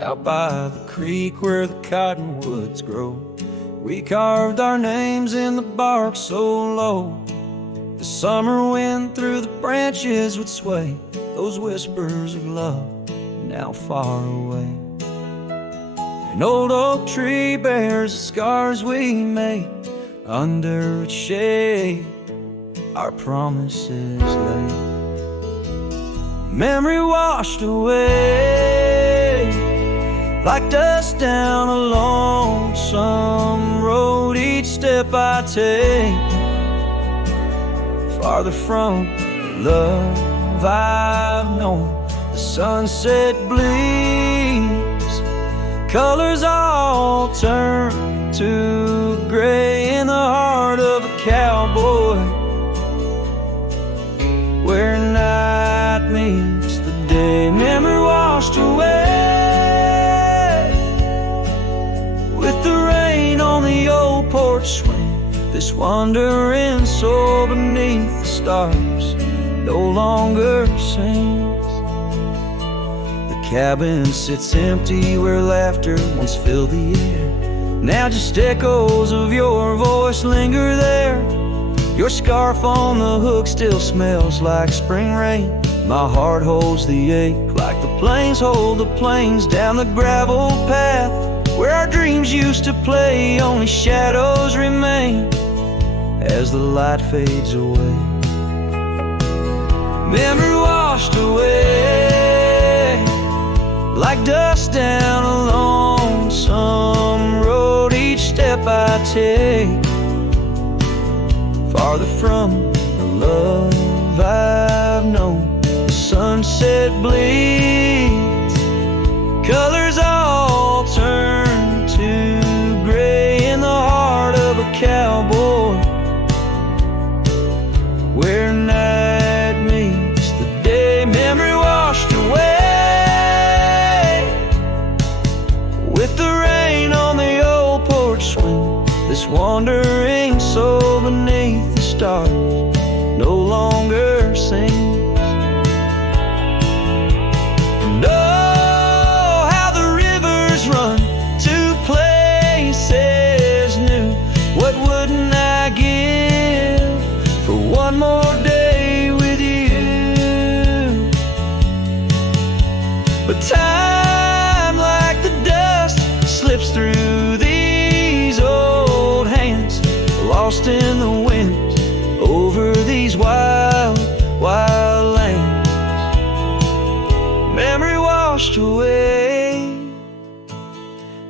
out by the creek where the cottonwoods grow. We carved our names in the bark so low, the summer wind through the branches would sway those whispers of love now far away. An old oak tree bears the scars we made under its shade, our promises laid. Memory washed away like dust down a lonesome road. Each step I take farther from the love I've known. The sunset bleeds, colors all turn to gray in the heart of a cowboy, where night meets the day. Memory washed away with the rain on the old porch swing. This wandering soul beneath the stars no longer sings. The cabin sits empty where laughter once filled the air. Now just echoes of your voice linger there. Your scarf on the hook still smells like spring rain. My heart holds the ache like the plains hold the plains down the gravel path where our dreams used to play. Only shadows remain as the light fades away. Memory washed away like dust down a lonesome road. Each step I take farther from the love I've known. The sunset bleeds, colors all turn to gray in the heart of a cowboy, where night meets the day. Memory washed away with the rain on the old porch swing. This wandering soul beneath the stars no longer sings. And oh, how the rivers run to places new. What wouldn't I give for one more day with you? But time like the dust slips through these old hands, lost in the wind over these wild, wild lands. Memory washed away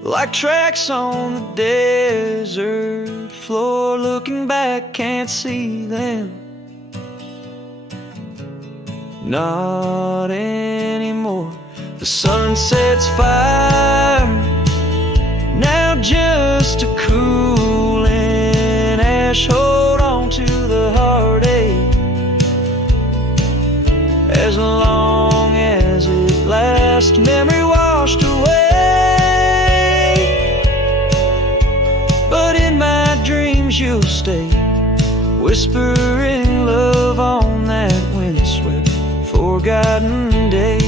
like tracks on the desert floor. Looking back, can't see them, not anymore. The sunset's fire, now just a cooling ash. Hold on to the heartache as long as it lasts. Memory washed away, but in my dreams you'll stay, whispering love on that windswept forgotten day.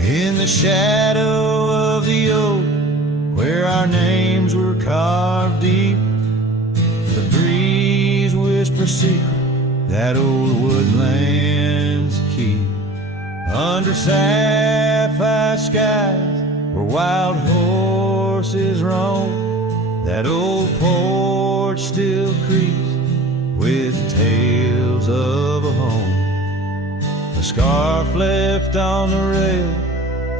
In the shadow of the oak, where our names were carved deep, the breeze whispers secret that old woodlands keep. Under sapphire skies where wild horses roam, that old porch still creaks with tales of a home. The scarf left on the rail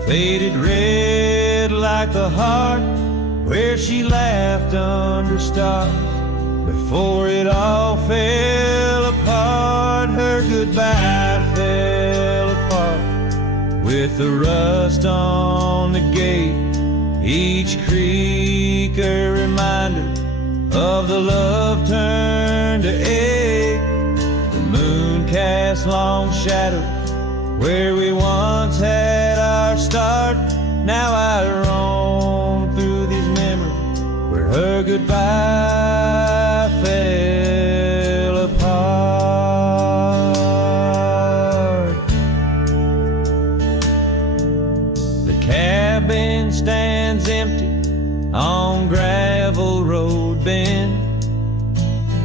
faded red like the heart where she laughed under stars before it all fell apart. Her goodbye fell apart with with the rust on the gate. Each creak a reminder of the love turned to ache. The moon casts long shadows where we once had our start. Now I roam through these memories where her goodbye fell apart. The cabin stands empty on gravel road bend.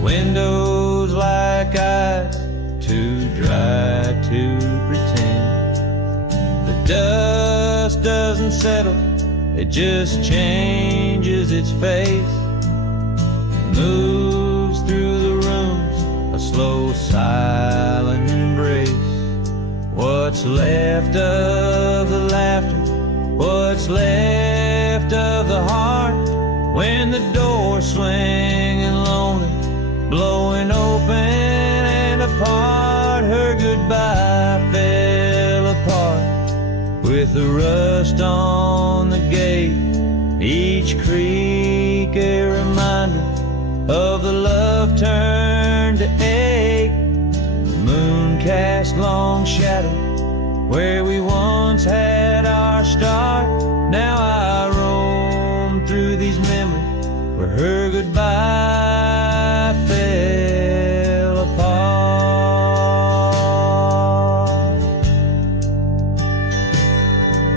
Windows like eyes, too dry to pretend. The dust doesn't settle, it just changes its face. Moves through the rooms, a slow silent embrace. What's left of the laughter, what's left of the heart, when the door's swinging lonely, blowing open and apart. Her goodbye fell apart with the rust on the gate. Each creak a reminder of the love turned to ache. The moon cast long shadow where we once had our start. Now I roam through these memories where her goodbye fell apart.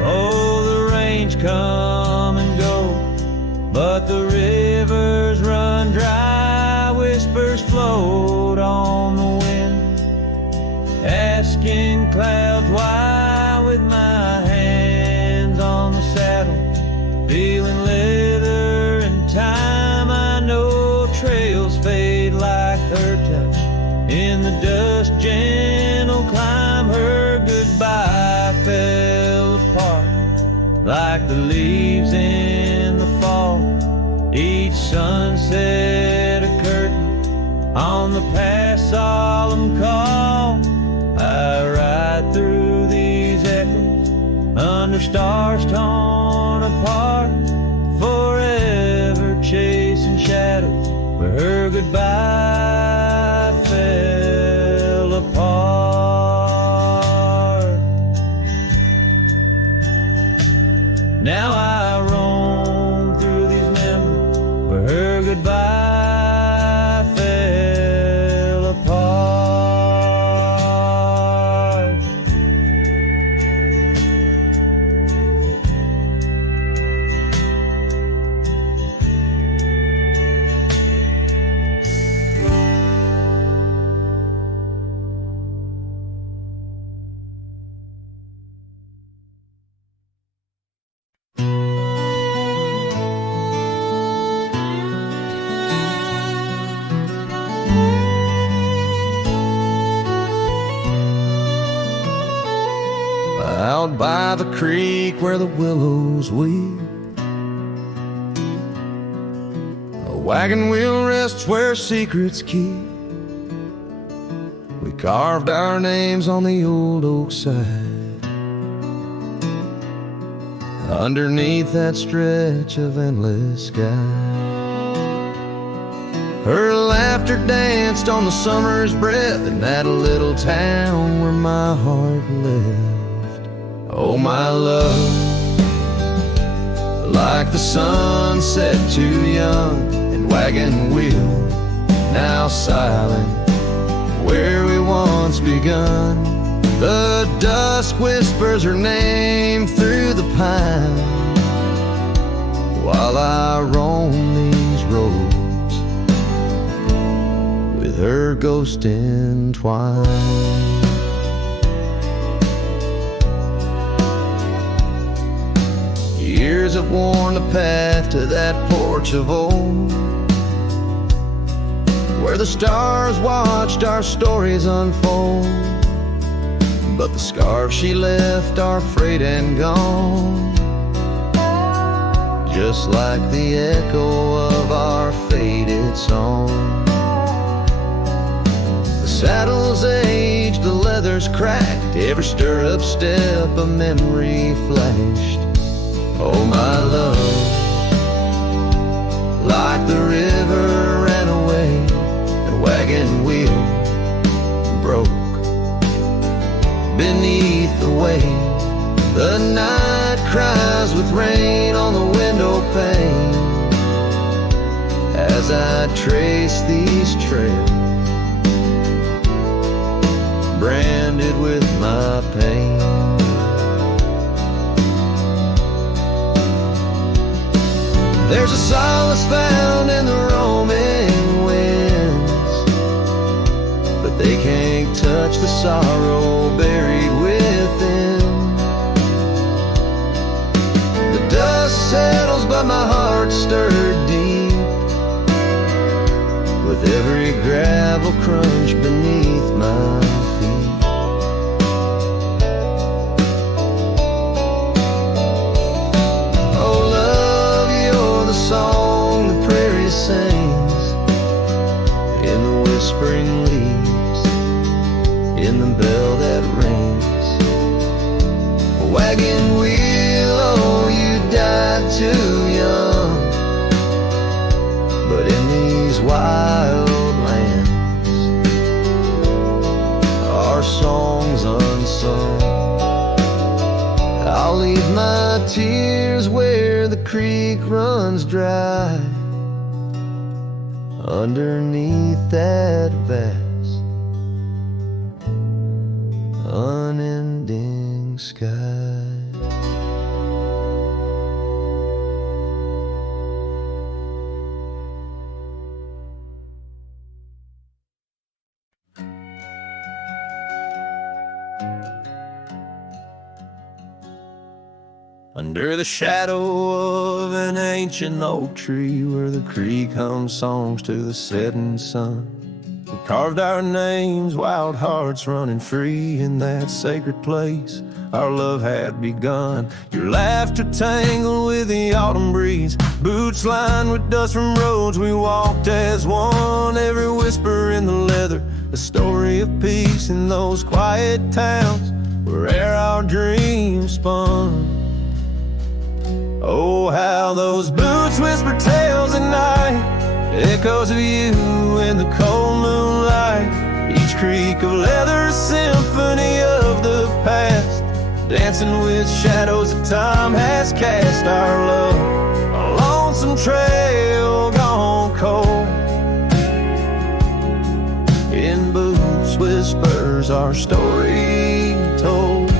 Oh, the rains come and go, but the rivers run dry. Whispers float on the wind, asking clouds why. With my hands on the saddle, feeling leather and time, I know trails fade like her touch. In the dust, gentle climb. Her goodbye fell apart like the leaves in the fall. Each sunset a curtain on the past solemn call. I ride through these echoes under stars torn apart, forever chasing shadows where her goodbye fell apart. Now I roam through these memories where her goodbye fell apart. Out by the creek where the willows weep, a wagon wheel rests where secrets keep. We carved our names on the old oak side, underneath that stretch of endless sky. Her laughter danced on the summer's breath in that little town where my heart left. Oh, my love, like the sunset too young, and wagon wheel now silent where we once begun. The dusk whispers her name through the pine while I roam these roads with her ghost entwined. Years have worn the path to that porch of old, where the stars watched our stories unfold. But the scars she left are frayed and gone, just like the echo of our faded song. The saddle's aged, the leather tires cracked, every stirrup step a memory flashed. Oh my love, like the river ran away, the wagon wheel broke beneath the weight. The night cries with rain on the window pane as I trace these trails, branded with my pain. There's a solace found in the roaming winds, but they can't touch the sorrow buried within. The dust settles but my heart stirred deep with every gravel crunch beneath my feet. Oh love, you're the song the prairie sings, in the whispering leaves, in the bell that rings. A wagon wheel, oh you died too young, but in these wild lands, our songs unsung. I'll leave my tears where the creek runs dry, underneath that vast, unending sky. Under the shadow of an ancient oak tree, where the creek hums songs to the setting sun, we carved our names, wild hearts running free in that sacred place our love had begun. Your laughter tangled with the autumn breeze, boots lined with dust from roads we walked as one. Every whisper in the leather, a story of peace in those quiet towns where our dreams spun. Oh, how those boots whisper tales at night, echoes of you in the cold moonlight. Each creak of leather, a symphony of the past, dancing with shadows that time has cast. Our love, a lonesome trail gone cold, in boots whispers our story told.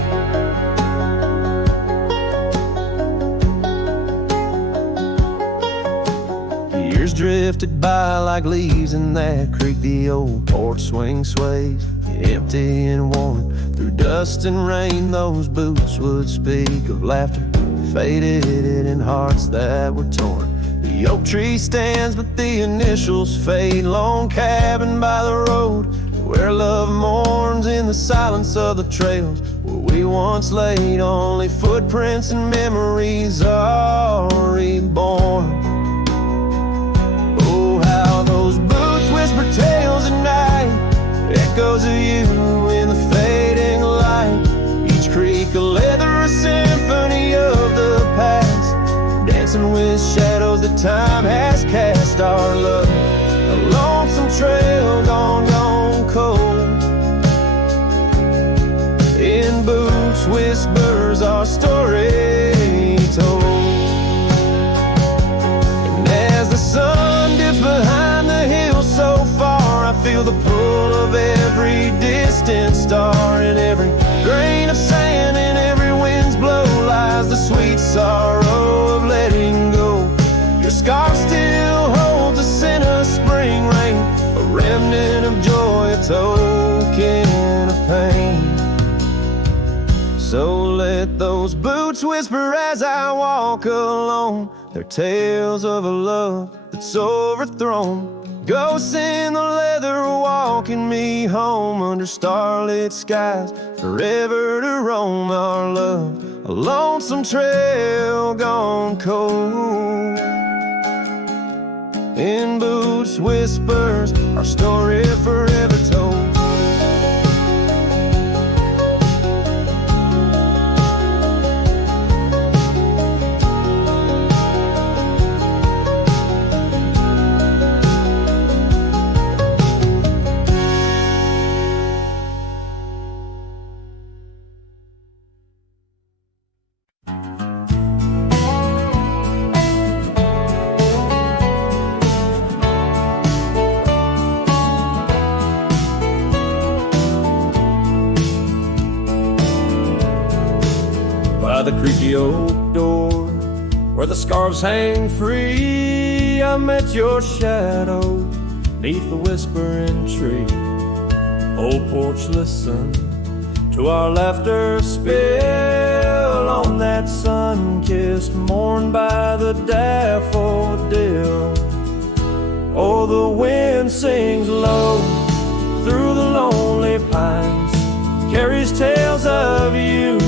Years drifted by like leaves in that creek, the old porch swing sways, empty and worn. Through dust and rain, those boots would speak of laughter faded in hearts that were torn. The oak tree stands, but the initials fade. Lone cabin by the road, where love mourns in the silence of the trails where we once laid. Only footprints and memories are reborn. Oh, how those boots whisper tales at night, echoes of you in the fading light. Each creak of leather, a symphony of the past, dancing with shadows that time has cast. Our love, a lonesome trail gone cold, in boots whispers our story told. And as the sun dips behind the hills so far, I feel the pull of every distant star. In every grain of sand, in every wind's blow, lies the sweet sorrow of letting go. Your scarf still holds a scent of spring rain, a remnant of joy, a token of pain. So let those boots whisper as I walk alone, their tales of a love that's overthrown. Ghosts in the leather walking me home, under starlit skies forever to roam. Our love, a lonesome trail gone cold, in boots whispers our story forever told. the creaky oak door, where the scarves hang free, I met your shadow neath the whispering tree. Old porch, listen to our laughter spill on that sun-kissed morn by the daffodil. Oh, the wind sings low through the lonely pines, carries tales of you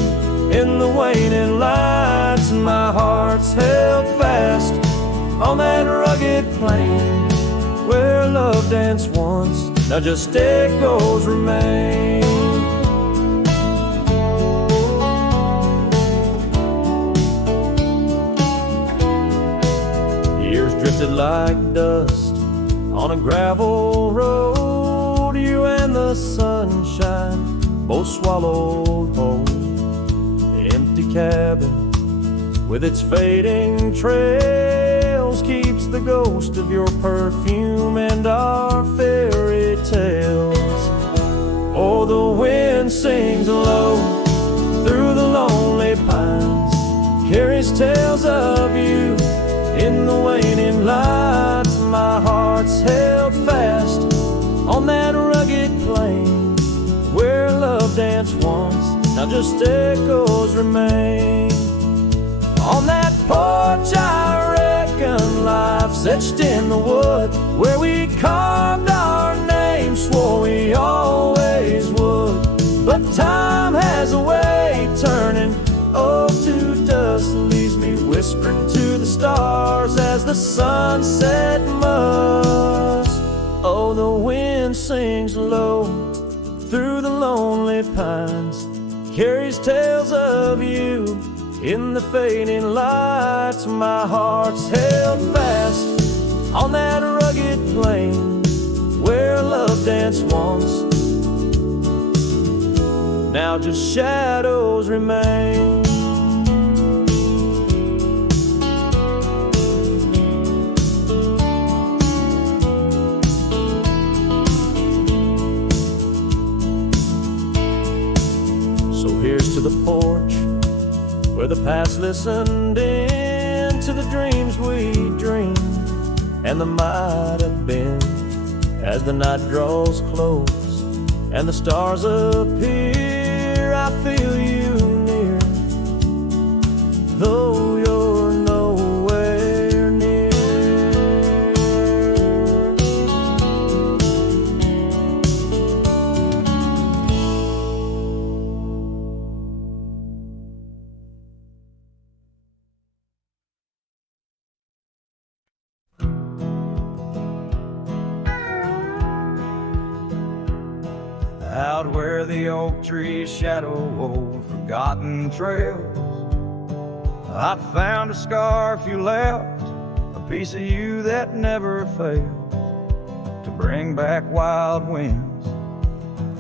in the waning lights. My heart's held fast on that rugged plain where love danced once, now just echoes remain. Years drifted like dust on a gravel road, you and the sunshine both swallowed whole. The empty cabin with its fading trails keeps the ghost of your perfume and our fairy tales. Oh, the wind sings low through the lonely pines, carries tales of you in the waning lights. My heart's held fast on that rugged plain where love danced once, now just echoes remain. On that porch I reckon life's etched in the wood, where we carved our names, swore we always would. But time has a way turning to dust, leaves me whispering to the stars as the sunset must. Oh, the wind sings low through the lonely pines, carries tales of you in the fading lights. My heart's held fast on that rugged plain where love danced once, now just shadows remain. So here's to the porch where the past listened in to the dreams we dreamed and the might have been. As the night draws close and the stars appear, I feel you near, though you're nowhere near. Out where the oak trees shadow old forgotten trails, I found a scarf you left, a piece of you that never fails to bring back wild winds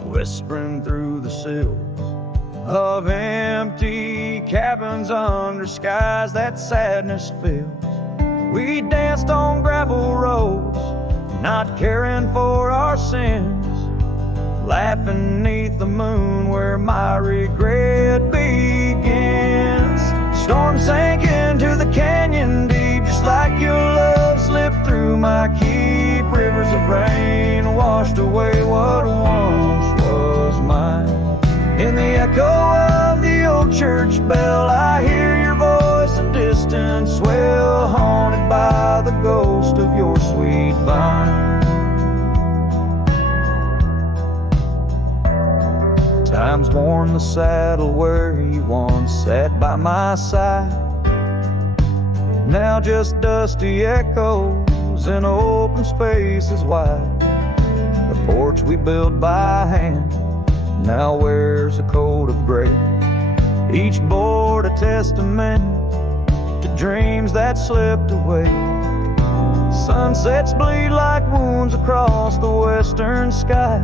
whispering through the sills of empty cabins under skies that sadness fills. We danced on gravel roads, not caring for our sins, laughing neath the moon where my regret begins. Storm sank into the canyon deep, just like your love slipped through my keep. Rivers of rain washed away what once was mine. In the echo of the old church bell, I hear your voice, a distant swell, haunted by the ghost of your sweet vine. Time's worn the saddle where you once sat by my side, now just dusty echoes in open spaces wide. The porch we built by hand now wears a coat of gray, each board a testament to dreams that slipped away. Sunsets bleed like wounds across the western sky.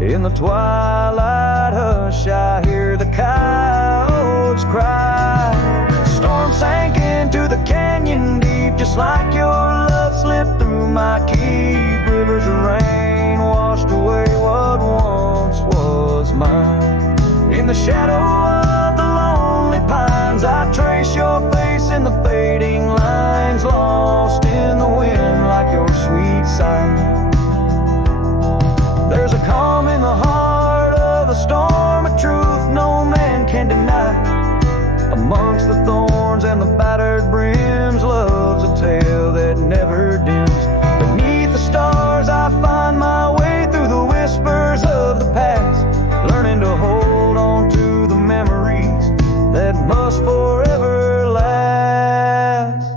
In the twilight hush, I hear the coyotes cry. Storm sank into the canyon deep, just like your love slipped through my keep. Rivers of rain washed away what once was mine. In the shadow of the lonely calm in the heart of a storm, a truth no man can deny. Amongst the thorns and the battered brims, love's a tale that never dims. Beneath the stars I find my way through the whispers of the past, learning to hold on to the memories that must forever last.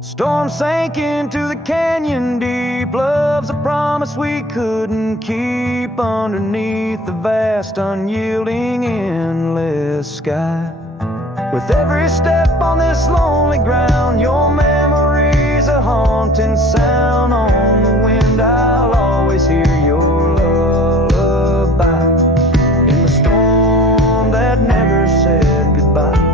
Storm sank into the canyon deep, love's a promise we couldn't keep, underneath the vast, unyielding, endless sky. With every step on this lonely ground, your memory's a haunting sound. On the wind I'll always hear your lullaby, in the storm that never said goodbye.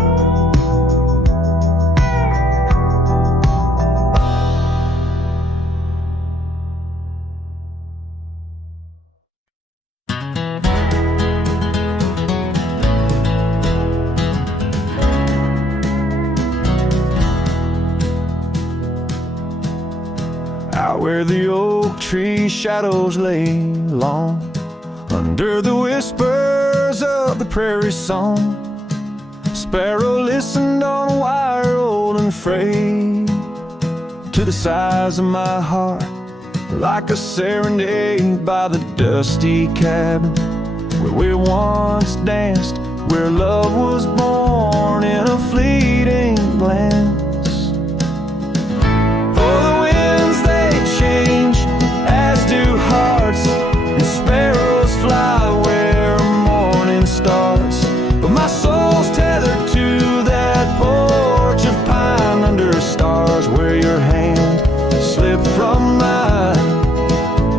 Out where the oak tree shadows lay long, under the whispers of the prairie song, sparrow listened on a wire old and frayed, to the sighs of my heart, like a serenade by the dusty cabin where we once danced, where love was born in a fleeting glance. Change, as do hearts, and sparrows fly where morning starts. But my soul's tethered to that porch of pine under stars, where your hand slipped from mine.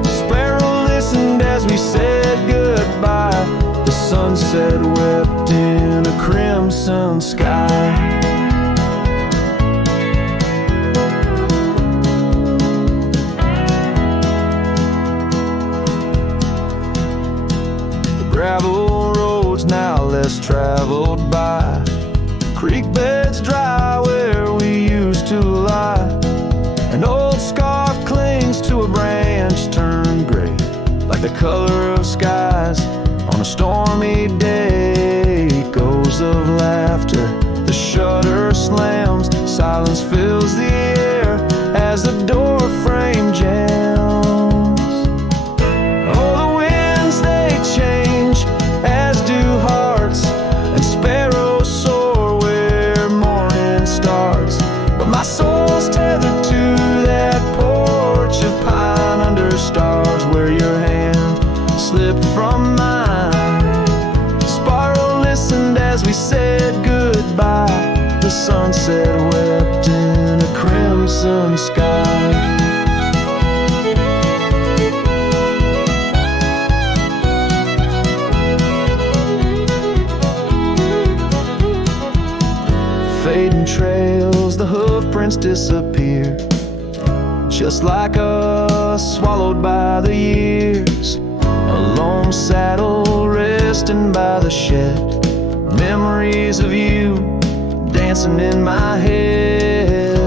Sparrow listened as we said goodbye. The sunset wept in a crimson sky. Gravel roads now less traveled by, creek beds dry where we used to lie. An old scarf clings to a branch turned gray, like the color of skies on a stormy day. Echoes of laughter, the shutter slams, silence fills the air as the door frame jams. My soul's tethered to that porch of pine under stars, where your hand slipped from mine. Sparrow listened as we said goodbye. The sunset wept in a crimson sky. Fading trails, the hoof prints disappear, just like us, swallowed by the years. A lone saddle resting by the shed, memories of you dancing in my head.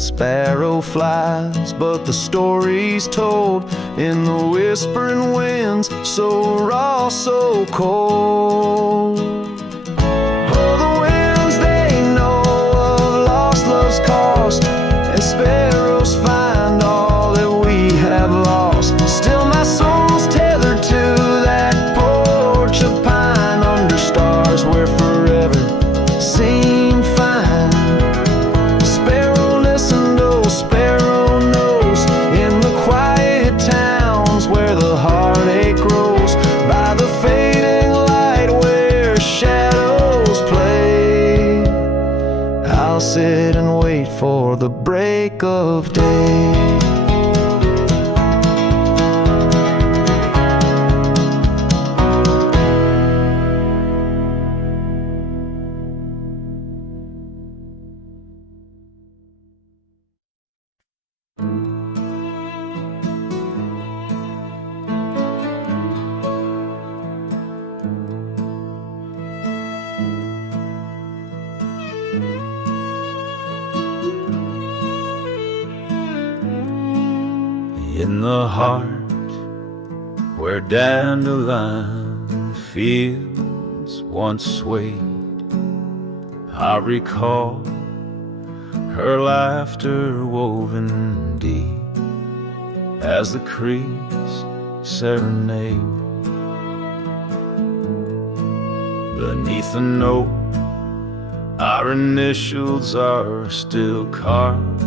Sparrow flies, but the story's told in the whispering winds, so raw, so cold. Cost, and sparrows find all that we have lost. Still my soul's tethered to that porch of pine under stars, where forever seemed fine. Sparrow listened, oh sparrow knows, in the quiet towns where the heartache grows, by the fading light where shadows play. I'll sit and wait for the break of day. In the heart where dandelion fields once swayed. I recall her laughter woven deep as the creek's serenade. Beneath the note, our initials are still carved,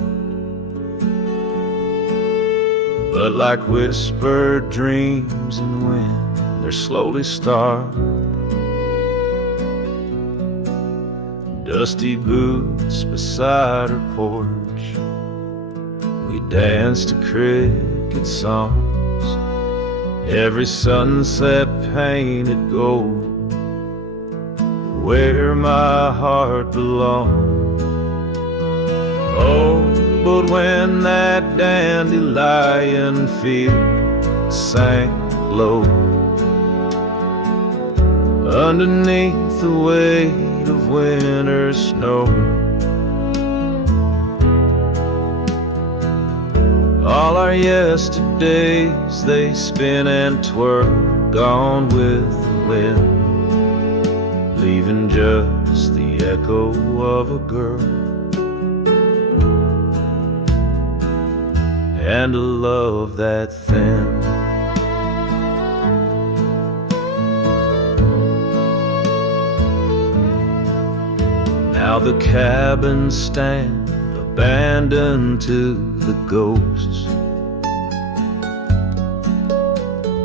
but like whispered dreams in wind, they're slowly starved. Dusty boots beside her porch, we dance to cricket songs, every sunset painted gold, where my heart belongs. Oh, but when that dandelion field sank low, underneath the weight of winter snow, all our yesterdays they spin and twirl, gone with the wind, leaving just the echo of a girl and a love that thin. Now the cabins stand abandoned to the ghosts,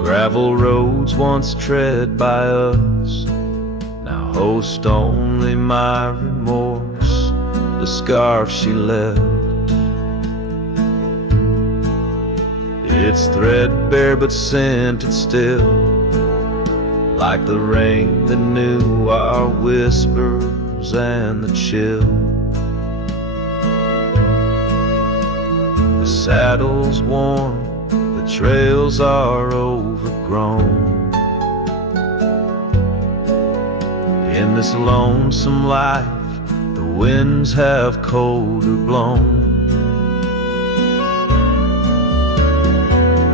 gravel roads once tread by us now host only my remorse, the scarf she left. It's threadbare but scented still, like the rain that knew our whispers and the chill. The saddle's worn, the trails are overgrown. In this lonesome life, the winds have colder blown.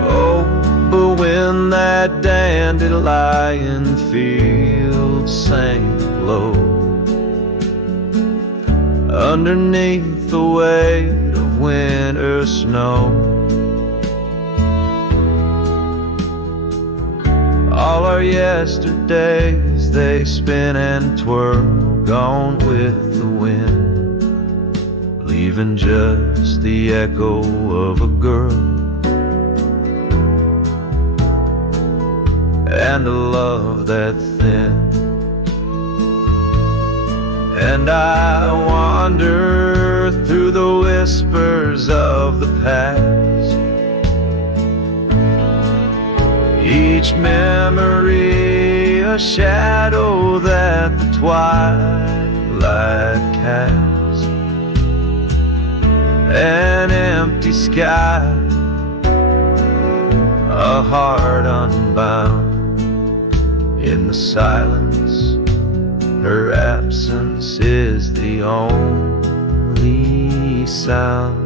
Oh, but when that dandelion field sank low, underneath the weight of winter snow, all our yesterdays they spin and twirl, gone with the wind, leaving just the echo of a girl and a love that thin. And I wander through the whispers of the past, each memory a shadow that the twilight casts, an empty sky, a heart unbound. In the silence, her absence is the only sound.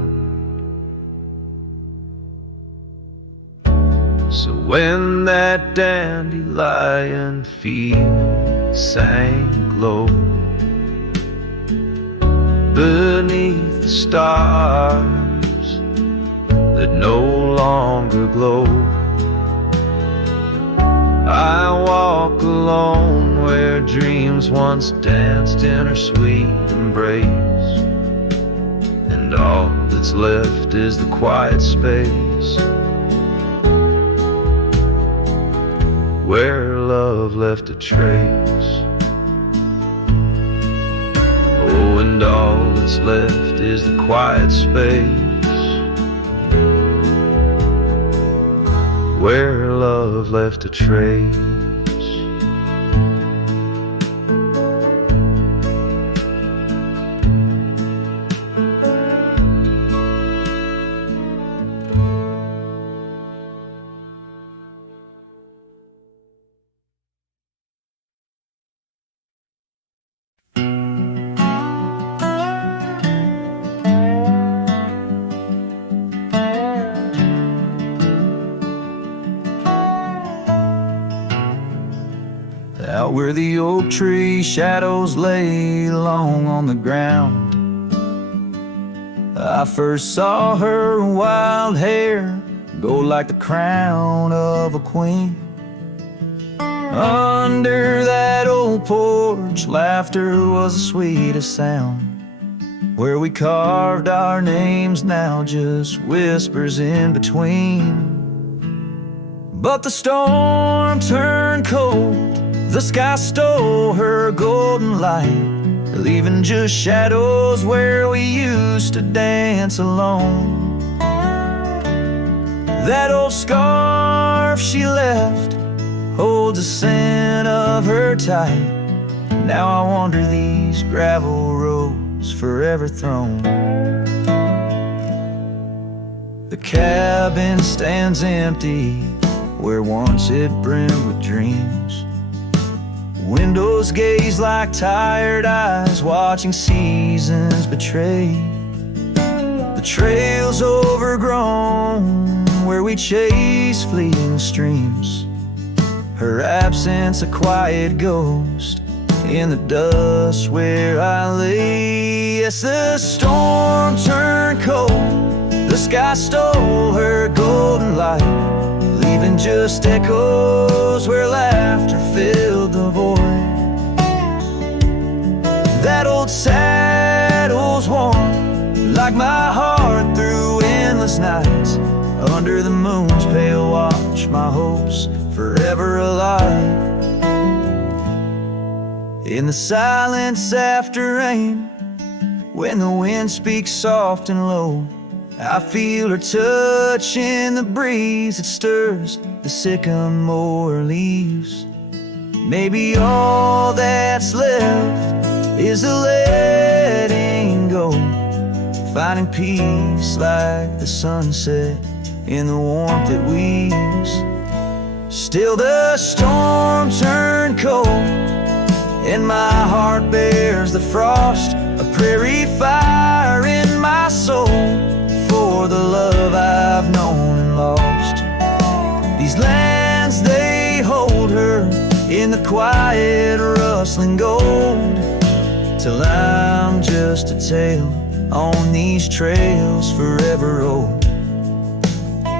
So when that dandelion field sank low, beneath the stars that no longer glow, I walk alone where dreams once danced in her sweet embrace, and all that's left is the quiet space where love left a trace. Oh, and all that's left is the quiet space where love left a trace. out where the oak tree shadows lay long on the ground. I first saw her wild hair go like the crown of a queen. Under that old porch, laughter was the sweetest sound. Where we carved our names, now just whispers in between. But the storm turned cold, the sky stole her golden light, leaving just shadows where we used to dance alone. That old scarf she left holds a scent of her tight. Now I wander these gravel roads forever thrown. The cabin stands empty where once it brimmed with dreams. Windows gaze like tired eyes watching seasons betray. The trail's overgrown where we chase fleeting streams. Her absence a quiet ghost in the dust where I lay. Yes, the storm turned cold, the sky stole her golden light, leaving just echoes where laughter filled the void. That old saddle's warm like my heart through endless nights. Under the moon's pale watch, my hopes forever alive. In the silence after rain, when the wind speaks soft and low, I feel her touch in the breeze that stirs the sycamore leaves. Maybe all that's left is the letting go, finding peace like the sunset in the warmth it weaves. Still the storm turned cold, and my heart bears the frost, a prairie fire in my soul for the love I've known and lost. These lands, they hold her in the quiet rustling gold, till I'm just a tale on these trails forever old.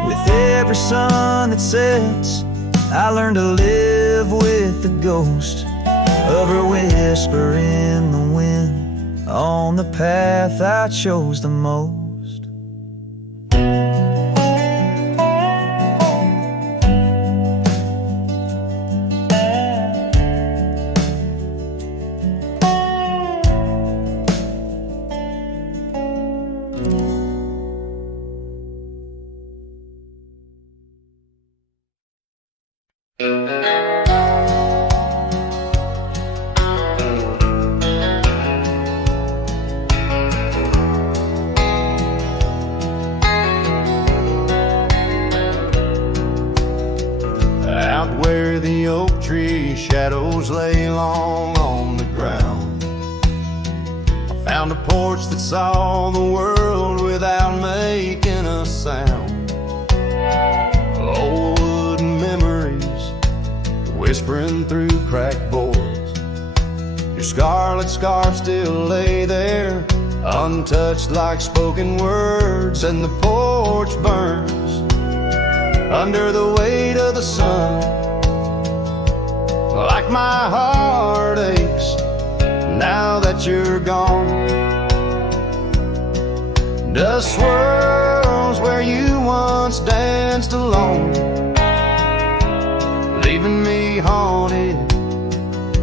With every sun that sets, I learn to live with the ghost of her whisper in the wind on the path I chose the most. Shadows lay long on the ground. I found a porch that saw the world without making a sound. Old wooden memories whispering through cracked boards. Your scarlet scarf still lay there, untouched like spoken words. And the porch burns under the weight of the sun, like my heart aches now that you're gone. Dust swirls where you once danced alone, leaving me haunted,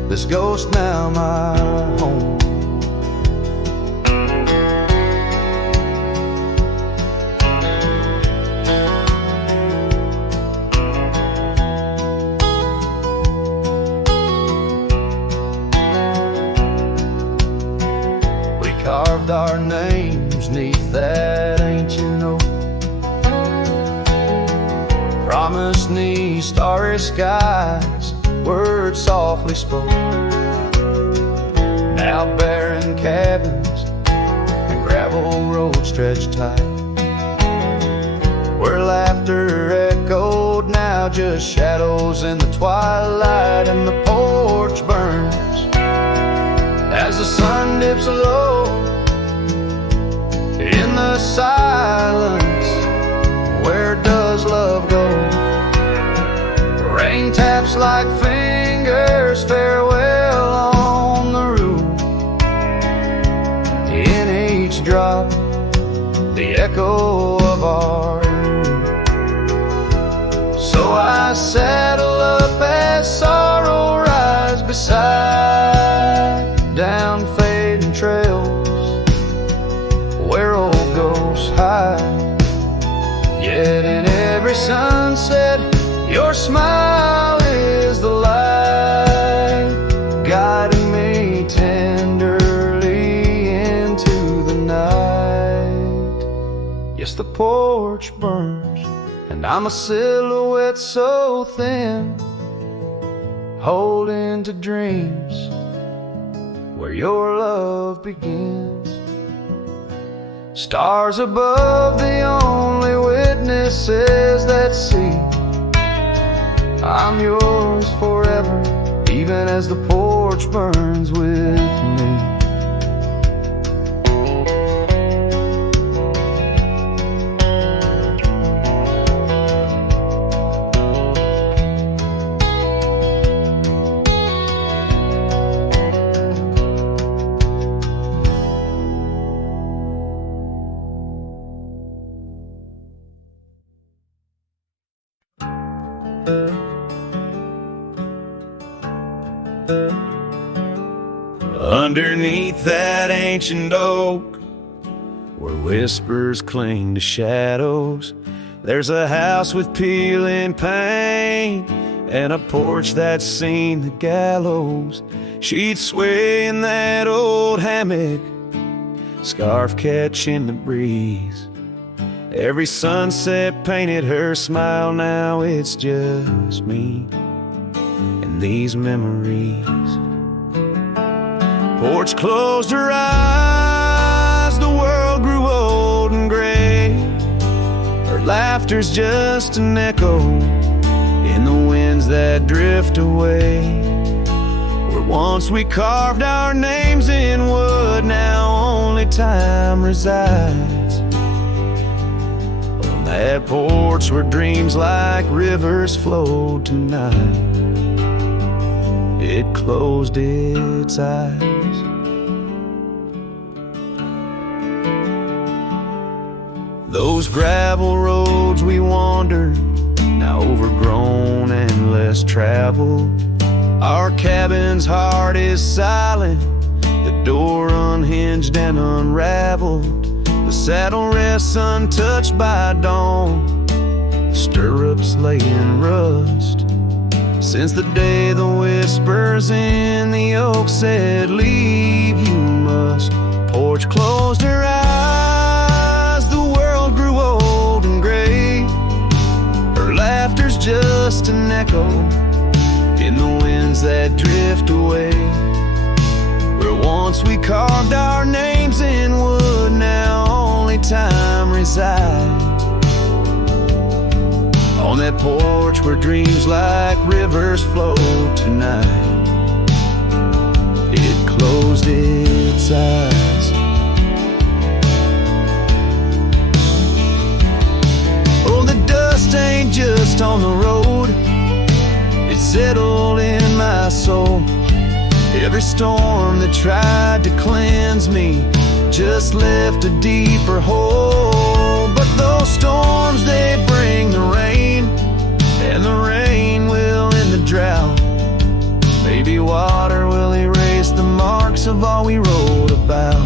this ghost now my home. Carved our names neath that ancient oak, promised me starry skies, words softly spoke. Now barren cabins and gravel roads stretched tight, where laughter echoed now just shadows in the twilight, and the porch burns as the sun dips low in the silence. Where does love go? Rain taps like fingers, farewell on the roof. In each drop, the echo of our youth. So I saddle up as sorrow rides beside down fading trails where old ghosts hide. Yet in every sunset, your smile is the light, guiding me tenderly into the night. Yes, the porch burns, and I'm a silhouette so thin, holding to dreams where your love begins. Stars above, the only witnesses that see I'm yours forever, even as the porch burns with me. Underneath that ancient oak, where whispers cling to shadows, there's a house with peeling paint and a porch that's seen the gallows. She'd sway in that old hammock, scarf catching the breeze. Every sunset painted her smile, now it's just me and these memories. Porch closed her eyes, the world grew old and gray. Her laughter's just an echo in the winds that drift away. Where once we carved our names in wood, now only time resides. On that porch where dreams like rivers flowed tonight, it closed its eyes. Those gravel roads we wandered, now overgrown and less traveled. Our cabin's heart is silent, the door unhinged and unraveled. The saddle rests untouched by dawn, the stirrups lay in rust. Since the day the whispers in the oak said, leave you must. Porch closed her eyes, the world grew old and gray. Her laughter's just an echo in the winds that drift away. Where once we carved our names in wood, now only time resides. On that porch where dreams like rivers flow tonight, it closed its eyes. Oh, the dust ain't just on the road, it's settled in my soul. Every storm that tried to cleanse me just left a deeper hole. But those storms, they bring the rain, and the rain will end the drought. Maybe water will erase the marks of all we wrote about.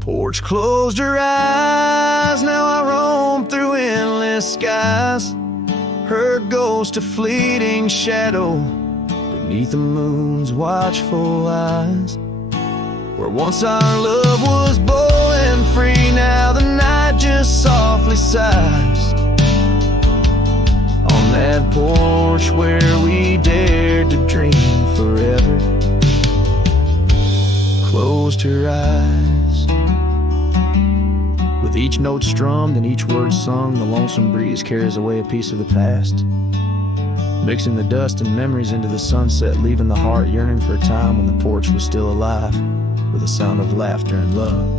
Porch closed her eyes, now I roam through endless skies. Her ghost a fleeting shadow beneath the moon's watchful eyes. Where once our love was bold and free, now the night just softly sighs. On that porch where we dared to dream forever, closed her eyes with each note strummed and each word sung, the lonesome breeze carries away a piece of the past, mixing the dust and memories into the sunset, leaving the heart yearning for a time when the porch was still alive with the sound of laughter and love.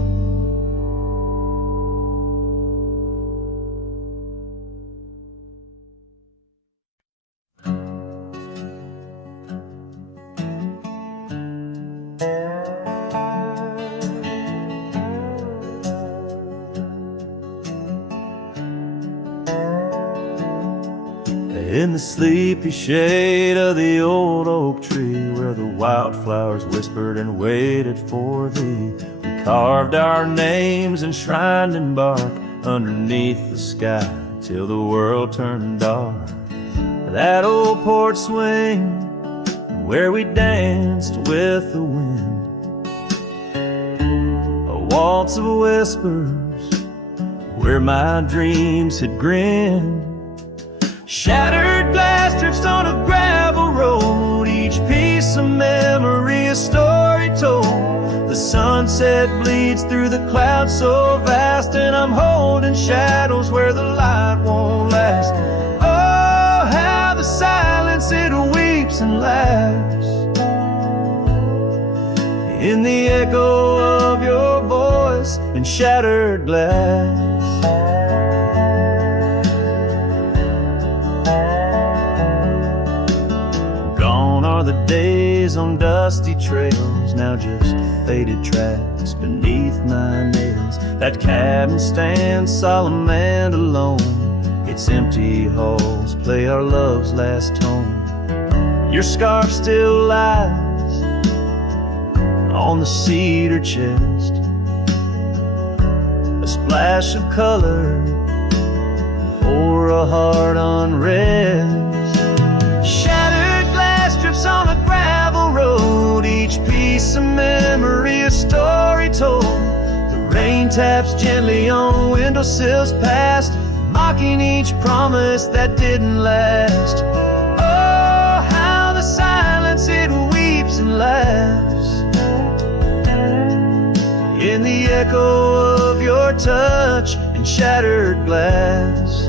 In the sleepy shade of the old oak tree, where the wildflowers whispered and waited for thee, we carved our names enshrined in bark underneath the sky till the world turned dark. That old porch swing where we danced with the wind, a waltz of whispers where my dreams had grinned. Shattered glass drifts on a gravel road, each piece of memory a story told. The sunset bleeds through the clouds so vast, and I'm holding shadows where the light won't last. Oh, how the silence it weeps and laughs in the echo of your voice and shattered glass. The days on dusty trails, now just faded tracks beneath my nails. That cabin stands solemn and alone, its empty halls play our love's last tone. Your scarf still lies on the cedar chest, a splash of color for a heart unrest. On a gravel road, each piece of memory a story told. The rain taps gently on windowsills past, mocking each promise that didn't last. Oh, how the silence it weeps and laughs in the echo of your touch and shattered glass.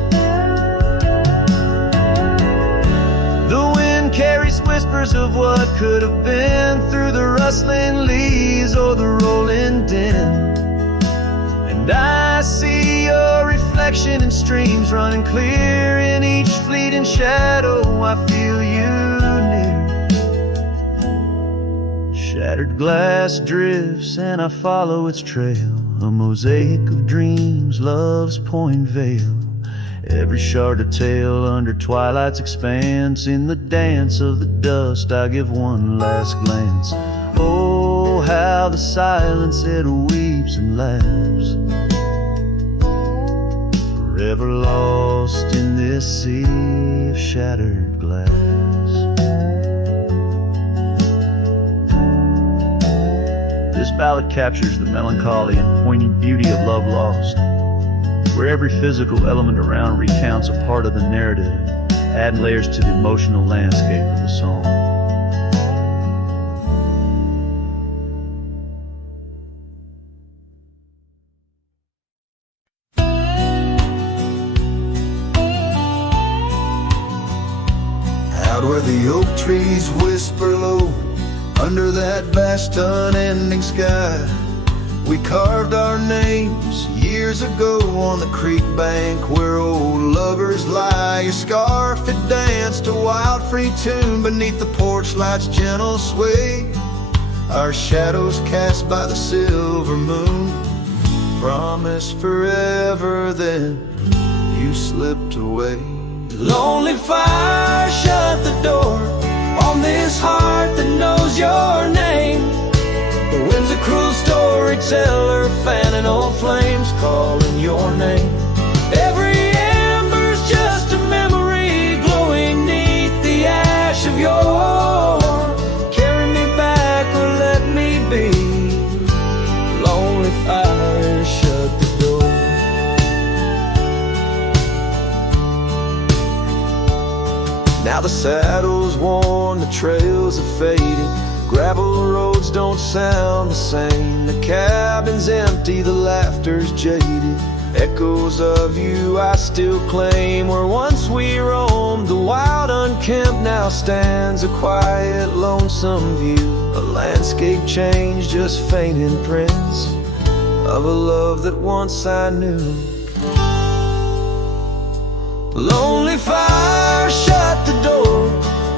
Carries whispers of what could have been through the rustling leaves or the rolling din. And I see your reflection in streams running clear in each fleeting shadow. I feel you near. Shattered glass drifts and I follow its trail, a mosaic of dreams, love's point veil. Every shard of tale under twilight's expanse, in the dance of the dust I give one last glance. Oh, how the silence it weeps and laughs, forever lost in this sea of shattered glass. This ballad captures the melancholy and poignant beauty of love lost, where every physical element around recounts a part of the narrative, adding layers to the emotional landscape of the song. Out where the oak trees whisper low, under that vast unending sky, we carved our names years ago on the creek bank where old lovers lie. Your scarf it danced a wild free tune beneath the porch light's gentle sway. Our shadows cast by the silver moon promised forever, then you slipped away. Lonely fire shut the door on this heart that knows your name. The wind's a cruel storyteller, fanning old flames, calling your name. Every ember's just a memory glowing neath the ash of yore. Carry me back or let me be. Lonely fire shut the door. Now the saddle's worn, the trails are fading, gravel roads don't sound the same. The cabin's empty, the laughter's jaded. Echoes of you I still claim. Where once we roamed, the wild unkempt now stands a quiet, lonesome view. A landscape change, just faint imprints of a love that once I knew. Lonely fire, shut the door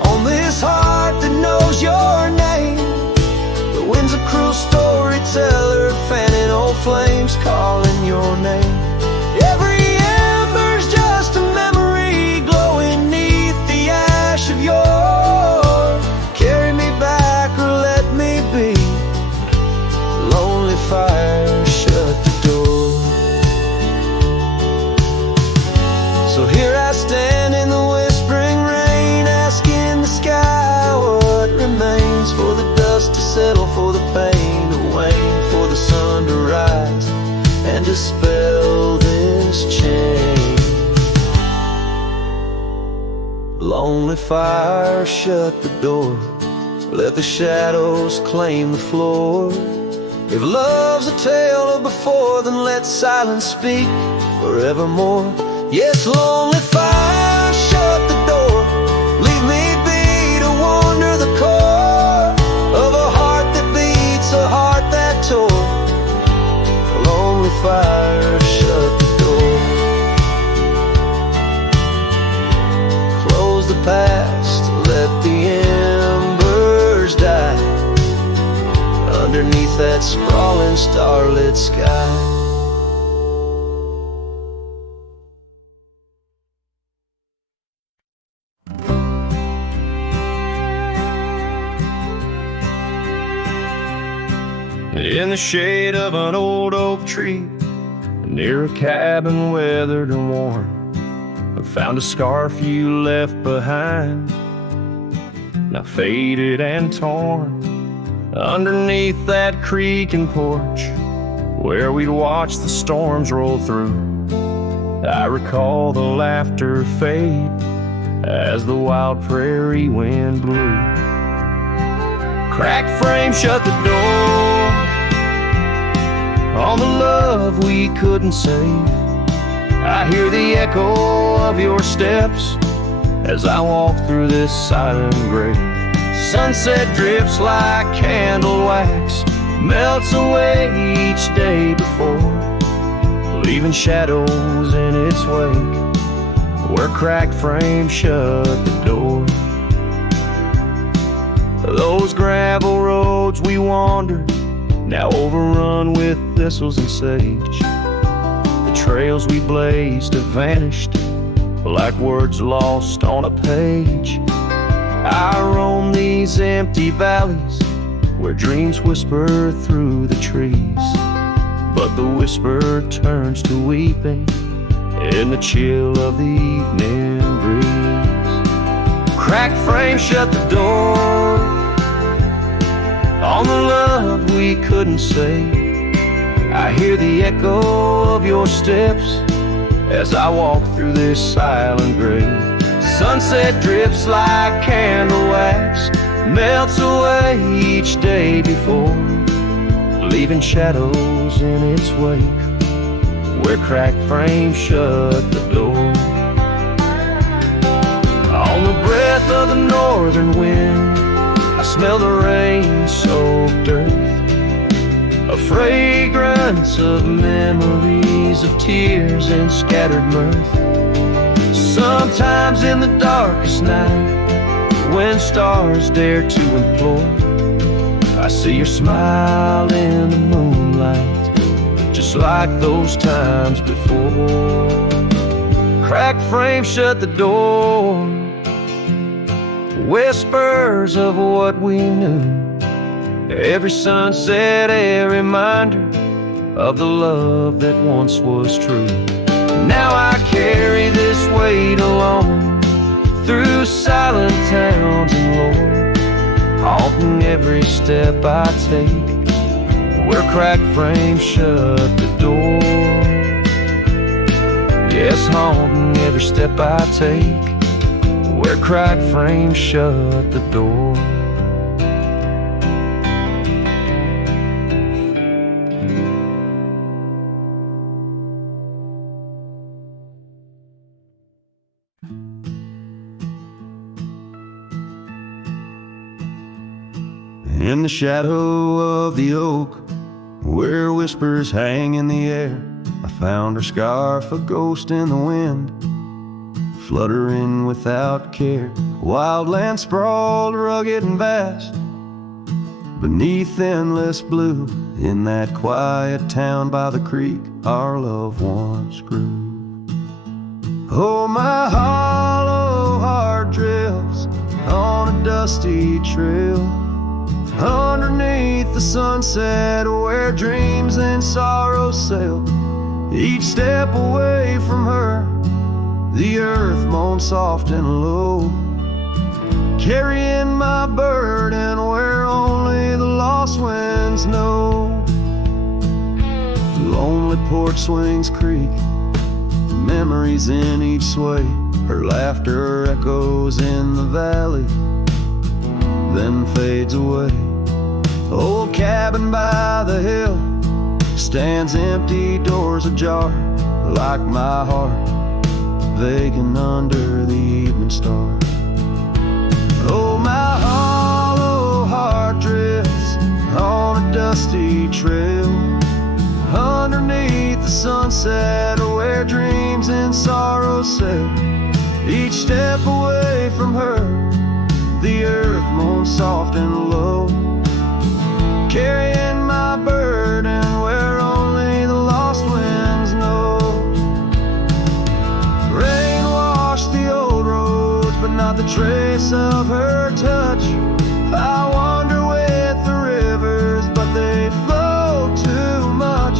on this heart that knows your name. The wind's a cruel storyteller, fanning old flames, calling your name. Every ember's just a memory glowing neath the ash of yore. Carry me back or let me be. Lonely fire, shut the door. So here I stand in the whispering rain, asking the sky what remains. For the dust to settle, for the pain to wane, for the sun to rise and dispel this chain. Lonely fire, shut the door. Let the shadows claim the floor. If love's a tale of before, then let silence speak forevermore. Yes, lonely fire, shut the door. Leave me be to wander the core of a heart that beats, a heart that tore. Lonely fire, shut the door. Close the past, let the embers die underneath that sprawling starlit sky. In the shade of an old oak tree, near a cabin weathered and worn, I found a scarf you left behind, now faded and torn. Underneath that creaking porch, where we'd watch the storms roll through, I recall the laughter fade as the wild prairie wind blew. Cracked frame shut the door on the love we couldn't save. I hear the echo of your steps as I walk through this silent grave. Sunset drifts like candle wax, melts away each day before, leaving shadows in its wake where cracked frames shut the door. Those gravel roads we wandered, now overrun with thistles and sage. The trails we blazed have vanished like words lost on a page. I roam these empty valleys where dreams whisper through the trees, but the whisper turns to weeping in the chill of the evening breeze. Cracked frame shut the door on the love we couldn't save. I hear the echo of your steps as I walk through this silent grave. Sunset drifts like candle wax, melts away each day before, leaving shadows in its wake where cracked frames shut the door. On the breath of the northern wind, I smell the rain-soaked earth, a fragrance of memories of tears and scattered mirth. Sometimes in the darkest night, when stars dare to implore, I see your smile in the moonlight, just like those times before. Cracked frame shut the door, whispers of what we knew. Every sunset, a reminder of the love that once was true. Now I carry this weight alone through silent towns and lore, haunting every step I take where cracked frames shut the door. Yes, haunting every step I take where cracked frames shut the door. In the shadow of the oak, where whispers hang in the air, I found her scarf, a ghost in the wind, fluttering without care. Wild land sprawled, rugged and vast, beneath endless blue. In that quiet town by the creek, our love once grew. Oh, my hollow heart drifts on a dusty trail, underneath the sunset, where dreams and sorrows sail. Each step away from her, the earth moans soft and low, carrying my burden where only the lost winds know. Lonely porch swings creak, memories in each sway. Her laughter echoes in the valley, then fades away. Old cabin by the hill stands empty, doors ajar, like my heart vacant under the evening star. Oh, my hollow heart drifts on a dusty trail, underneath the sunset, where dreams and sorrows sail. Each step away from her, the earth moans soft and low, carrying my burden where only the lost winds know. Rain washed the old roads, but not the trace of her touch. I wander with the rivers, but they flow too much.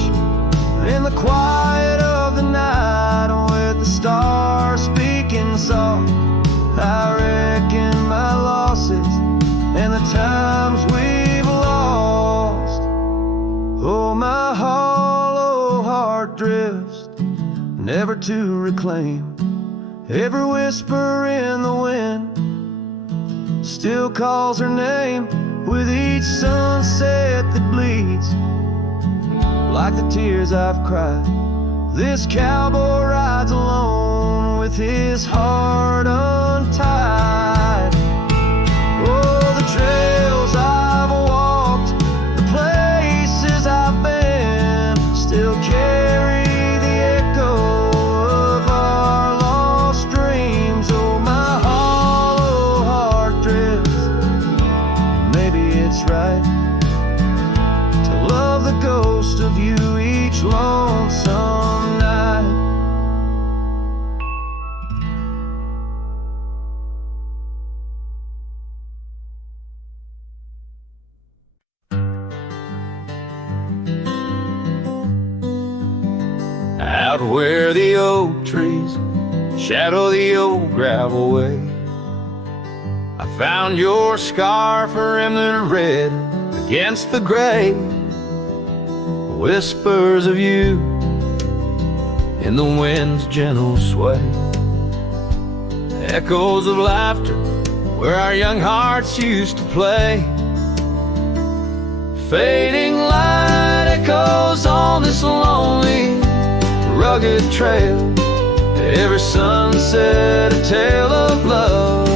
In the quiet of the night, with the stars speaking soft, I reckon my losses and the times we've lost. Oh, my hollow heart drifts, never to reclaim. Every whisper in the wind still calls her name, with each sunset that bleeds like the tears I've cried. This cowboy rides alone with his heart untied. Oh, the trails I've walked, the places I've been, still carry the echo of our lost dreams. Oh, my hollow heart drifts, maybe it's right to love the ghost of you each lonesome night. Out where the oak trees shadow the old gravel way, I found your scarf, remnant red against the gray. Whispers of you in the wind's gentle sway, echoes of laughter where our young hearts used to play. Fading light echoes on this lonely, rugged trail. Every sunset a tale of love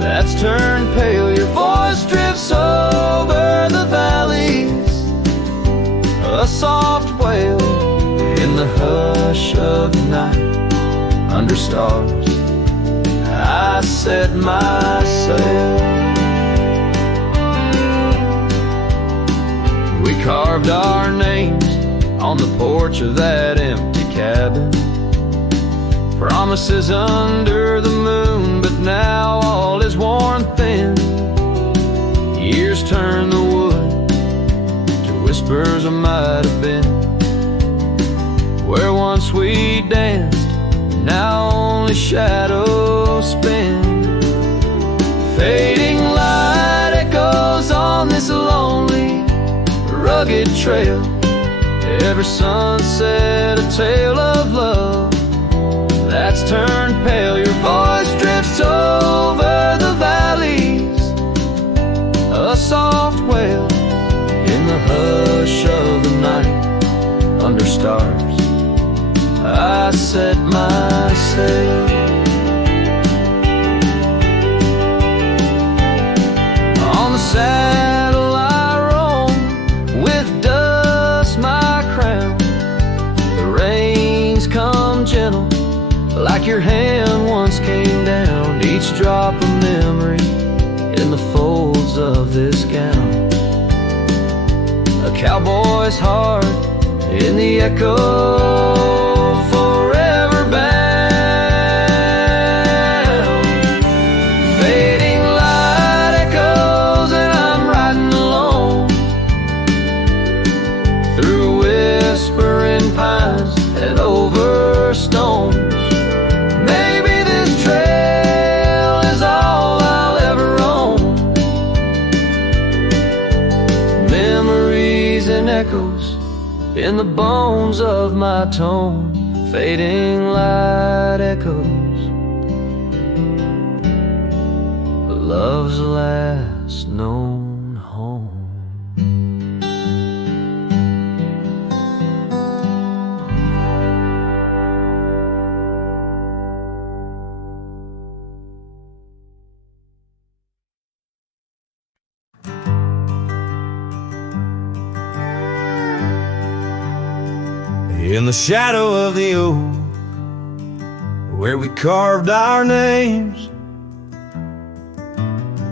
that's turned pale. Your voice drifts over the valleys, a soft wail in the hush of the night. Under stars I set my sail. We carved our names on the porch of that empty cabin, promises under the moon, but now all is worn thin. Years turn the wood to whispers of might have been. Where once we danced, now only shadows spin. Fading light echoes on this lonely, rugged trail. Every sunset a tale of love that's turned pale. Your voice drifts over the valleys, a soft wail in the hush of the night. Under stars I set my sail. On the saddle like your hand once came down, each drop of memory in the folds of this gown. A cowboy's heart in the echo, forever bound. Fading light echoes and I'm riding alone through whispering pines and over stones. Maybe this trail is all I'll ever own. Memories and echoes in the bones of my tone. Fading light echoes, love's last known home. In the shadow of the oak, where we carved our names,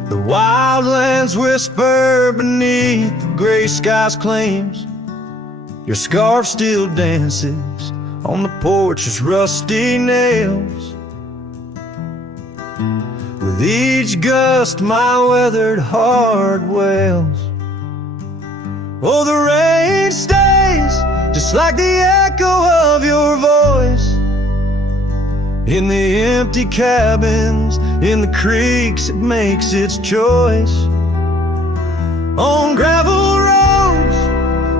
the wildlands whisper beneath the gray sky's claims. Your scarf still dances on the porch's rusty nails. With each gust my weathered heart wails. Oh, the rain stays just like the echo of your voice in the empty cabins, in the creeks it makes its choice. On gravel roads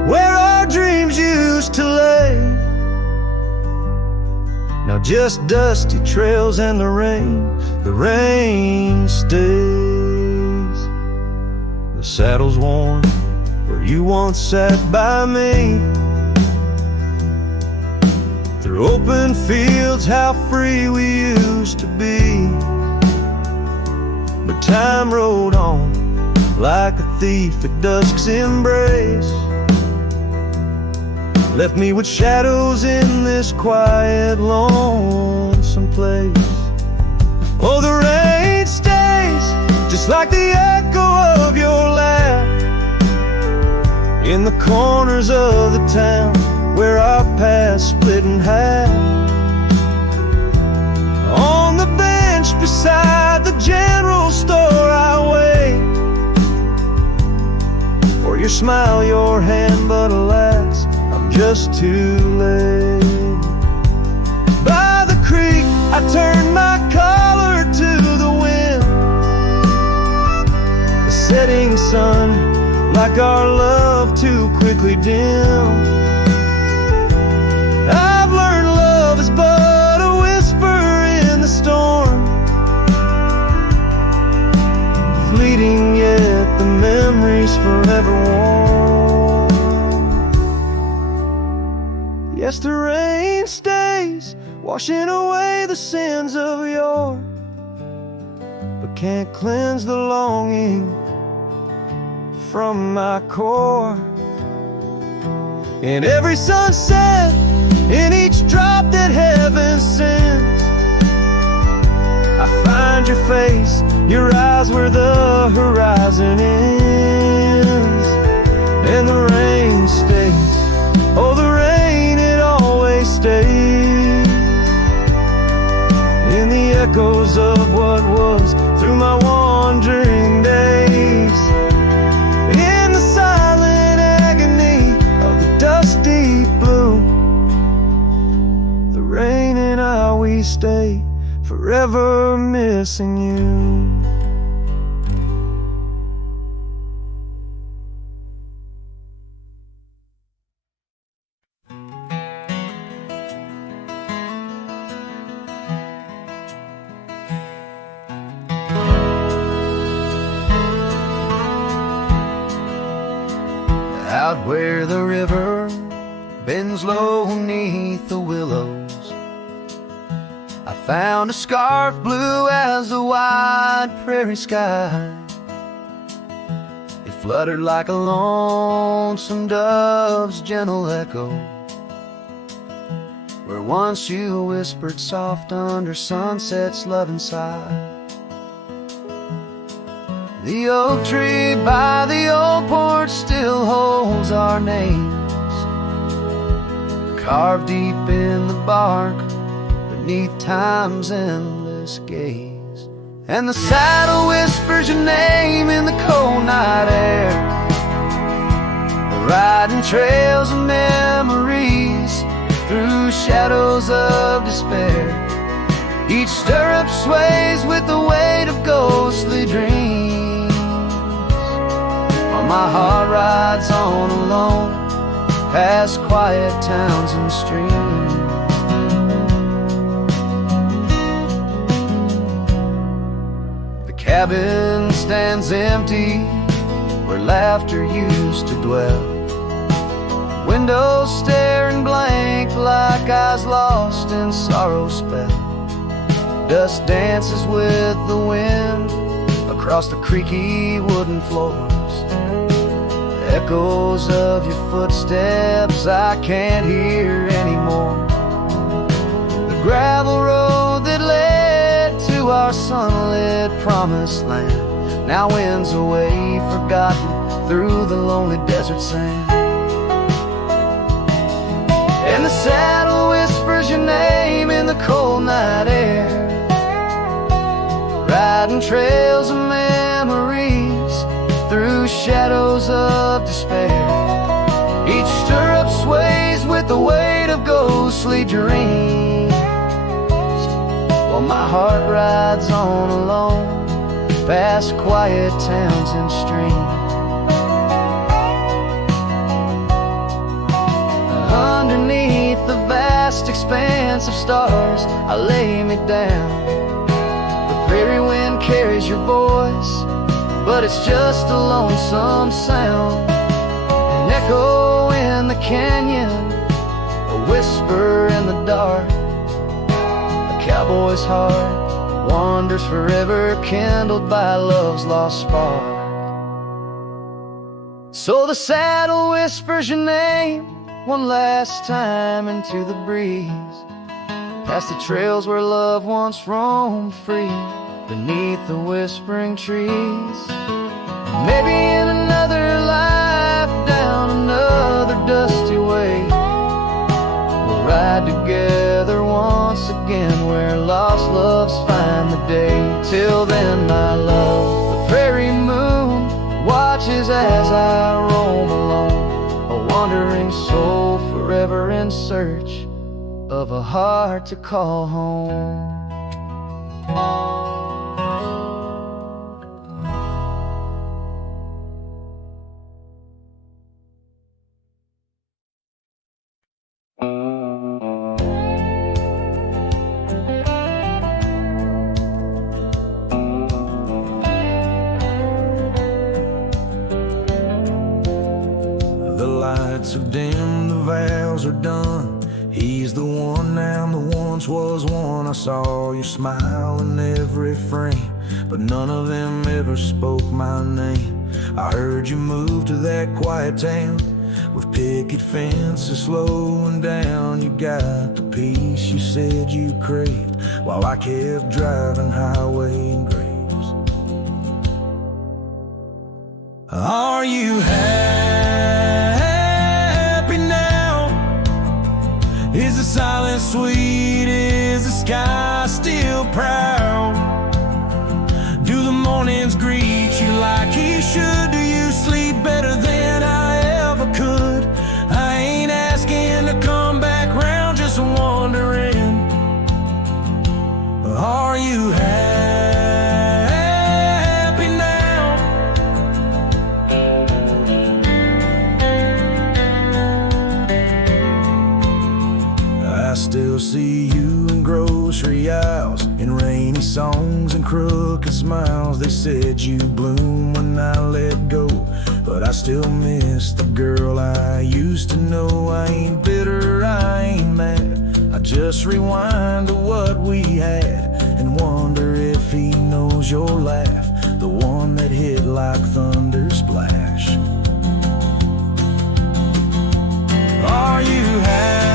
where our dreams used to lay, now just dusty trails and the rain stays. The saddle's worn where you once sat by me. Through open fields, how free we used to be. But time rode on like a thief at dusk's embrace, left me with shadows in this quiet, lonesome place. Oh, the rain stays just like the echo of your laugh in the corners of the town where our paths split in half. On the bench beside the general store I wait for your smile, your hand, but alas, I'm just too late. By the creek I turned my collar to the wind. The setting sun, like our love, too quickly dim. I've learned love is but a whisper in the storm, fleeting yet the memories forever warm. Yes, the rain stays, washing away the sins of yore, but can't cleanse the longing from my core. In every sunset, in each drop that heaven sends, I find your face, your eyes where the horizon ends. And the rain stays, oh the rain, it always stays in the echoes of what was through my wandering days. In the silent agony of the dusty blue, the rain and I, we stay forever missing you. Out where the river bends low neath the willows, I found a scarf blue as the wide prairie sky. It fluttered like a lonesome dove's gentle echo where once you whispered soft under sunset's loving sigh. The oak tree by the old porch still holds our names, carved deep in the bark beneath time's endless gaze. And the saddle whispers your name in the cold night air, riding trails of memories through shadows of despair. Each stirrup sways with the weight of ghostly dreams, while my heart rides on alone past quiet towns and streams. The cabin stands empty where laughter used to dwell, windows staring blank like eyes lost in sorrow's spell. Dust dances with the wind across the creaky wooden floors, echoes of your footsteps I can't hear anymore. The gravel road that led to our sunlit promised land now winds away forgotten through the lonely desert sand. And the saddle whispers your name in the cold night air, riding trails of memories through shadows of despair. Each stirrup sways with the weight of ghostly dreams, while my heart rides on alone past quiet towns and streams. Underneath the vast expanse of stars, I lay me down. The prairie wind carries your voice, but it's just a lonesome sound. An echo in the canyon, a whisper in the dark. A cowboy's heart wanders forever, kindled by love's lost spark. So the saddle whispers your name one last time into the breeze, past the trails where love once roamed free, beneath the whispering trees. Maybe in another life, down another dusty way, we'll ride together once again where lost loves find the day. Till then, my love, the prairie moon watches as I roam alone, a wandering soul forever in search of a heart to call home. So dim, the vows are done. He's the one now, the once was one. I saw you smile in every frame, but none of them ever spoke my name. I heard you move to that quiet town with picket fences slowing down. You got the peace you said you craved, while I kept driving highway graves. Are you happy now? Is the silence sweet? Is the sky still proud? Do the mornings greet you like he should? Do you sleep better than I ever could? I ain't asking to come back round, just wondering, are you happy now? I still see you in grocery aisles, in rainy songs and crooked smiles. They said you bloom when I let go, but I still miss the girl I used to know. I ain't bitter, I ain't mad, I just rewind to what we had and wonder if he knows your laugh, the one that hit like thunder splash. Are you happy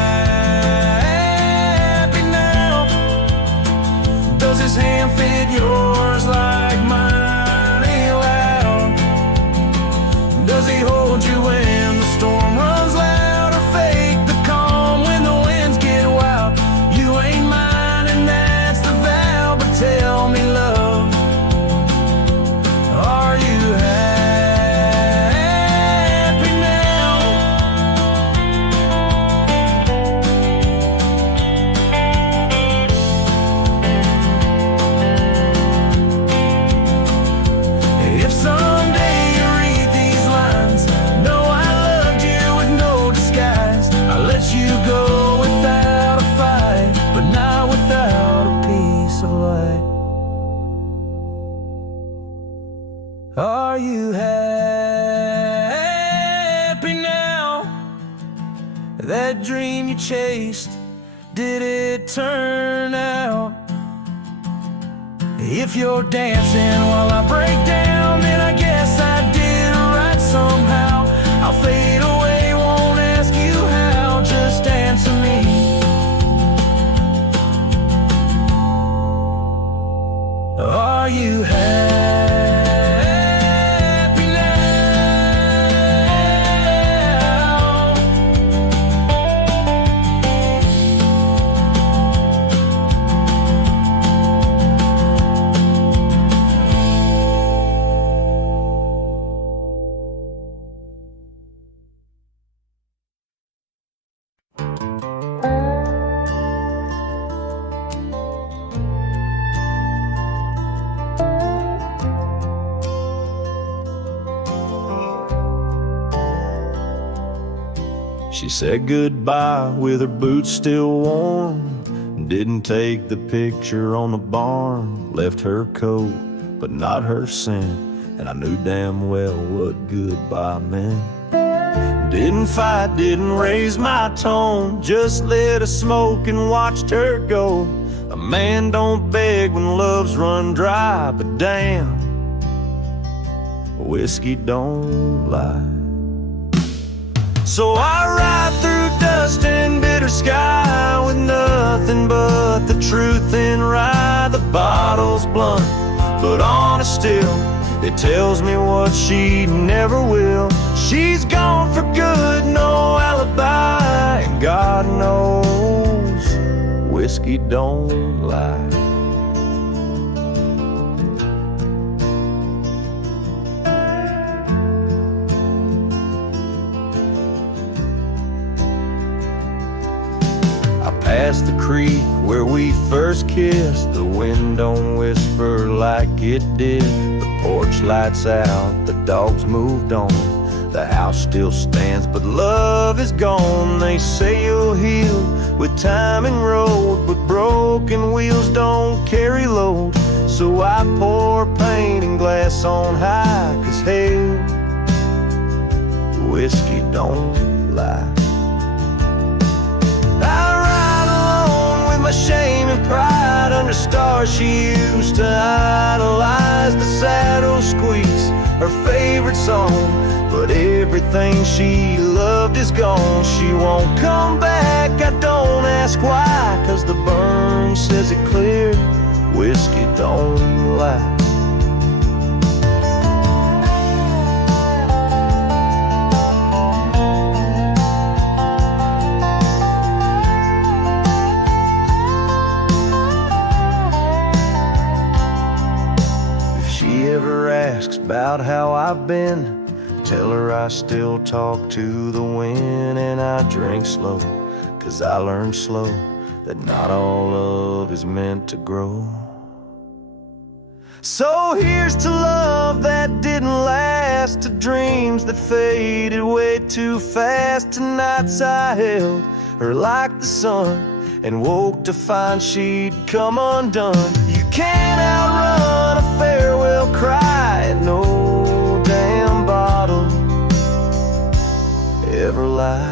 chased, did it turn out? If you're dancing while I break down, then I guess I did right somehow. I'll fade away, won't ask you how, just answer me. Are you happy now? She said goodbye with her boots still warm. Didn't take the picture on the barn. Left her coat, but not her scent. And I knew damn well what goodbye meant. Didn't fight, didn't raise my tone. Just lit a smoke and watched her go. A man don't beg when love's run dry, but damn, whiskey don't lie. So I ride through dust and bitter sky with nothing but the truth in rye. The bottle's blunt, but honest still. It tells me what she never will. She's gone for good, no alibi. And God knows whiskey don't lie. Past the creek where we first kissed, the wind don't whisper like it did. The porch lights out, the dogs moved on. The house still stands, but love is gone. They say you'll heal with time and road, but broken wheels don't carry load. So I pour paint and glass on high, 'cause hell, whiskey don't lie. Shame and pride under stars she used to idolize. The saddle squeaks, her favorite song, but everything she loved is gone. She won't come back, I don't ask why, 'cause the burn says it clear, whiskey don't lie. About how I've been, tell her I still talk to the wind. And I drink slow, 'cause I learned slow that not all love is meant to grow. So here's to love that didn't last, to dreams that faded way too fast. To nights I held her like the sun and woke to find she'd come undone. You can't outrun a farewell cry, and no damn bottle ever lies.